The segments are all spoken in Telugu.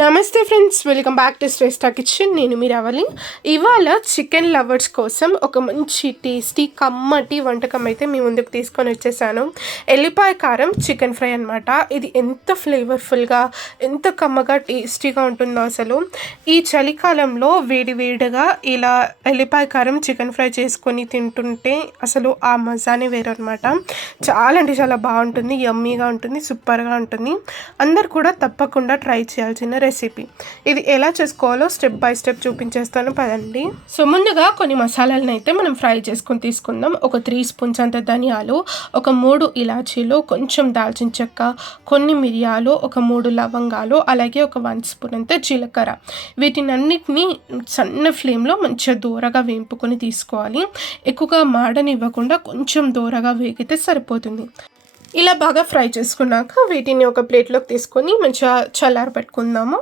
నమస్తే friends, welcome back to Shreshta kitchen. నేను మీ రవలి. ఇవాళ చికెన్ లవర్స్ కోసం ఒక మంచి టేస్టీ కమ్మటి వంటకం అయితే మీ ముందుకు తీసుకొని వచ్చేసాను. ఎల్లిపాయ కారం చికెన్ ఫ్రై అనమాట. ఇది ఎంత ఫ్లేవర్ఫుల్గా, ఎంత కమ్మగా, టేస్టీగా ఉంటుందో అసలు. ఈ చలికాలంలో వేడివేడిగా ఇలా ఎల్లిపాయ కారం చికెన్ ఫ్రై చేసుకొని తింటుంటే అసలు ఆ మజానే వేరు అనమాట. చాలా అంటే చాలా బాగుంటుంది, యమ్మీగా ఉంటుంది, సూపర్గా ఉంటుంది. అందరు కూడా తప్పకుండా ట్రై చేయాల్సిన రెసిపీ. ఇది ఎలా చేసుకోవాలో స్టెప్ బై స్టెప్ చూపించేస్తాను పదండి. సో ముందుగా కొన్ని మసాలాలను అయితే మనం ఫ్రై చేసుకొని తీసుకుందాం. ఒక 3 స్పూన్స్ అంత ధనియాలు, ఒక 3 ఇలాచీలు, కొంచెం దాల్చిన చెక్క, కొన్ని మిరియాలు, ఒక 3 లవంగాలు, అలాగే ఒక 1 స్పూన్ అంత జీలకర్ర. వీటినన్నిటిని సన్న ఫ్లేమ్లో మంచిగా దూరగా వేంపుకొని తీసుకోవాలి. ఎక్కువగా మాడనివ్వకుండా కొంచెం దూరగా వేగితే సరిపోతుంది. ఇలా బాగా ఫ్రై చేసుకున్నాక వీటిని ఒక ప్లేట్లోకి తీసుకొని మంచిగా చల్లారి పెట్టుకుందాము.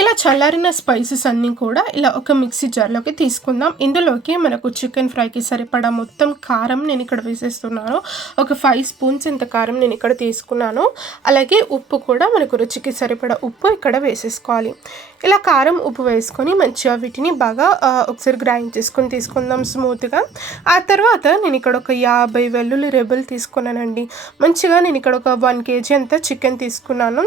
ఇలా చల్లారిన స్పైసెస్ అన్నీ కూడా ఇలా ఒక మిక్సీ జార్లోకి తీసుకుందాం. ఇందులోకి మనకు చికెన్ ఫ్రైకి సరిపడా మొత్తం కారం నేను ఇక్కడ వేసేస్తున్నాను. ఒక 5 స్పూన్స్ ఇంత కారం నేను ఇక్కడ తీసుకున్నాను. అలాగే ఉప్పు కూడా మనకు రుచికి సరిపడా ఉప్పు ఇక్కడ వేసేసుకోవాలి. ఇలా కారం ఉప్పు వేసుకొని మంచిగా వీటిని బాగా ఒకసారి గ్రైండ్ చేసుకొని తీసుకుందాం స్మూత్గా. ఆ తర్వాత నేను ఇక్కడ ఒక 50 వెల్లుల్లి రెబ్బలు తీసుకున్నానండి. మంచిగా నేను ఇక్కడ ఒక 1 kg అంతా చికెన్ తీసుకున్నాను.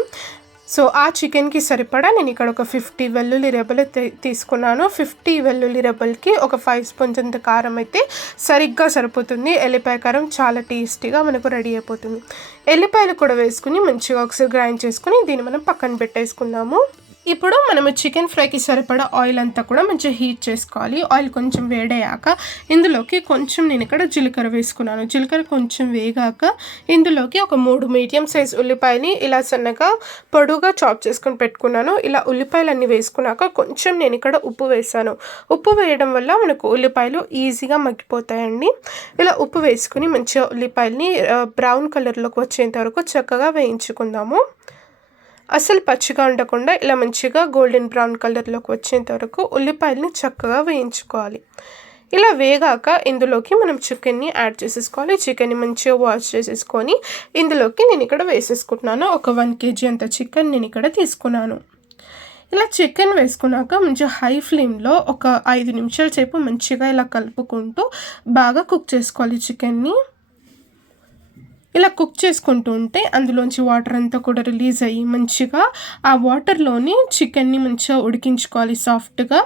సో ఆ చికెన్కి సరిపడా నేను ఇక్కడ ఒక 50 వెల్లుల్లి రెబ్బలు తీసుకున్నాను. 50 వెల్లుల్లి రెబ్బలకి ఒక 5 స్పూన్స్ అంత కారం అయితే సరిగ్గా సరిపోతుంది. ఎల్లిపాయ కారం చాలా టేస్టీగా మనకు రెడీ అయిపోతుంది. ఎల్లిపాయలు కూడా వేసుకుని మంచిగా ఒకసారి గ్రైండ్ చేసుకుని దీన్ని మనం పక్కన పెట్టేసుకుందాము. ఇప్పుడు మనము చికెన్ ఫ్రైకి సరిపడా ఆయిల్ అంతా కూడా మంచిగా హీట్ చేసుకోవాలి. ఆయిల్ కొంచెం వేడయ్యాక ఇందులోకి కొంచెం నేను ఇక్కడ జీలకర్ర వేసుకున్నాను. జీలకర్ర కొంచెం వేగాక ఇందులోకి ఒక 3 మీడియం సైజ్ ఉల్లిపాయని ఇలా సన్నగా పొడుగా చాప్ చేసుకొని పెట్టుకున్నాను. ఇలా ఉల్లిపాయలన్నీ వేసుకున్నాక కొంచెం నేను ఇక్కడ ఉప్పు వేసాను. ఉప్పు వేయడం వల్ల మనకు ఉల్లిపాయలు ఈజీగా మగ్గిపోతాయండి. ఇలా ఉప్పు వేసుకుని మంచిగా ఉల్లిపాయలని బ్రౌన్ కలర్లోకి వచ్చేంత వరకు చక్కగా వేయించుకుందాము. అసలు పచ్చిగా ఉండకుండా ఇలా మంచిగా గోల్డెన్ బ్రౌన్ కలర్లోకి వచ్చేంత వరకు ఉల్లిపాయలని చక్కగా వేయించుకోవాలి. ఇలా వేగాక ఇందులోకి మనం చికెన్ని యాడ్ చేసేసుకోవాలి. చికెన్ని మంచిగా వాష్ చేసేసుకొని ఇందులోకి నేను ఇక్కడ వేసేసుకుంటున్నాను. ఒక 1 kg అంత చికెన్ నేను ఇక్కడ తీసుకున్నాను. ఇలా చికెన్ వేసుకున్నాక మంచిగా హై ఫ్లేమ్లో ఒక 5 నిమిషాల సేపు మంచిగా ఇలా కలుపుకుంటూ బాగా కుక్ చేసుకోవాలి చికెన్ని. ఇలా కుక్ చేసుకుంటూ ఉంటే అందులోంచి వాటర్ అంతా కూడా రిలీజ్ అయ్యి మంచిగా ఆ వాటర్లోని చికెన్ని మంచిగా ఉడికించుకోవాలి సాఫ్ట్గా.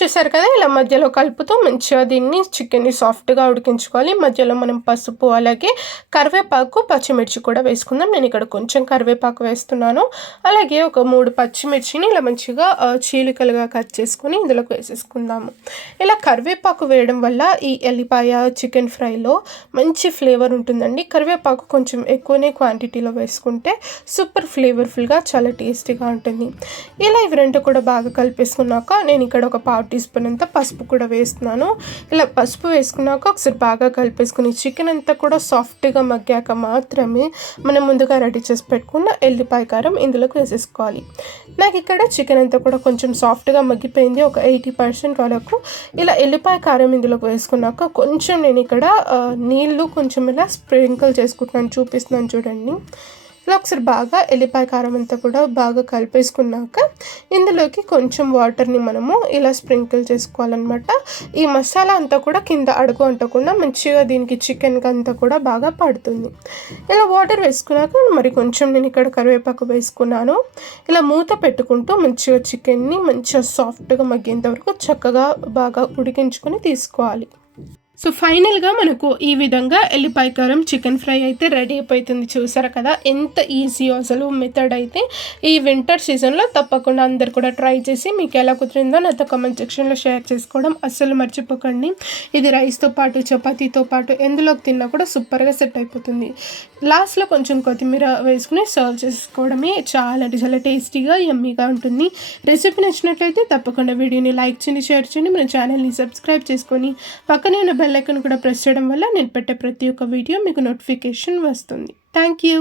చూసారు కదా, ఇలా మధ్యలో కలుపుతూ మంచిగా దీన్ని చికెన్ని సాఫ్ట్గా ఉడికించుకోవాలి. మధ్యలో మనం పసుపు, అలాగే కరివేపాకు, పచ్చిమిర్చి కూడా వేసుకుందాం. నేను ఇక్కడ కొంచెం కరివేపాకు వేస్తున్నాను. అలాగే ఒక 3 పచ్చిమిర్చిని ఇలా మంచిగా చీలికలుగా కట్ చేసుకొని ఇందులోకి వేసేసుకుందాము. ఇలా కరివేపాకు వేయడం వల్ల ఈ ఎల్లిపాయ చికెన్ ఫ్రైలో మంచి ఫ్లేవర్ ఉంటుందండి. కరివేపాకు కొంచెం ఎక్కువనే క్వాంటిటీలో వేసుకుంటే సూపర్ ఫ్లేవర్ఫుల్గా చాలా టేస్టీగా ఉంటుంది. ఇలా ఇవి రెండు కూడా బాగా కలిపేసుకున్నాక నేను ఇక్కడ ఒక 1/2 టీ స్పూన్ అంతా పసుపు కూడా వేస్తున్నాను. ఇలా పసుపు వేసుకున్నాక ఒకసారి బాగా కలిపేసుకుని చికెన్ అంతా కూడా సాఫ్ట్గా మగ్గాక మాత్రమే మనం ముందుగా రెడీ చేసి పెట్టుకున్న ఎల్లిపాయ కారం ఇందులోకి వేసేసుకోవాలి. నాకు ఇక్కడ చికెన్ అంతా కూడా కొంచెం సాఫ్ట్గా మగ్గిపోయింది, ఒక 80% వరకు. ఇలా ఎల్లిపాయ కారం ఇందులోకి వేసుకున్నాక కొంచెం నేను ఇక్కడ నీళ్ళు కొంచెం ఇలా స్ప్రింకిల్ చేసుకుంటున్నాను, చూపిస్తున్నాను చూడండి. ఇలా ఒకసారి బాగా ఎల్లిపాయ కారం అంతా కూడా బాగా కలిపేసుకున్నాక ఇందులోకి కొంచెం వాటర్ని మనము ఇలా స్ప్రింకిల్ చేసుకోవాలన్నమాట. ఈ మసాలా అంతా కూడా కింద అడుగు అంటకుండా మంచిగా దీనికి చికెన్కి అంతా కూడా బాగా పడుతుంది. ఇలా వాటర్ వేసుకున్నాక మరి కొంచెం నేను ఇక్కడ కరివేపాకు వేసుకున్నాను. ఇలా మూత పెట్టుకుంటూ మంచిగా చికెన్ని మంచిగా సాఫ్ట్గా మగ్గేంత వరకు చక్కగా బాగా ఉడికించుకొని తీసుకోవాలి. సో ఫైనల్గా మనకు ఈ విధంగా ఎల్లిపాయ కారం చికెన్ ఫ్రై అయితే రెడీ అయిపోతుంది. చూసారు కదా ఎంత ఈజీ అసలు మెథడ్ అయితే. ఈ వింటర్ సీజన్లో తప్పకుండా అందరు కూడా ట్రై చేసి మీకు ఎలా కుదిరిందో నాతో కామెంట్ సెక్షన్లో షేర్ చేసుకోవడం అస్సలు మర్చిపోకండి. ఇది రైస్తో పాటు చపాతీతో పాటు ఎందులోకి తిన్నా కూడా సూపర్గా సెట్ అయిపోతుంది. లాస్ట్లో కొంచెం కొత్తిమీర వేసుకుని సర్వ్ చేసుకోవడమే చాలా అంటే చాలా టేస్టీగా యమ్మీగా ఉంటుంది. రెసిపీ నచ్చినట్లయితే తప్పకుండా వీడియోని లైక్ చేయండి, షేర్ చేయండి, మన ఛానల్ని సబ్స్క్రైబ్ చేసుకొని పక్కనే ఉన్న బెల్ ఐకాన్ కూడా ప్రెస్ చేయడం వల్ల నేను పెట్టే ప్రతి ఒక్క వీడియో మీకు నోటిఫికేషన్ వస్తుంది. Thank you.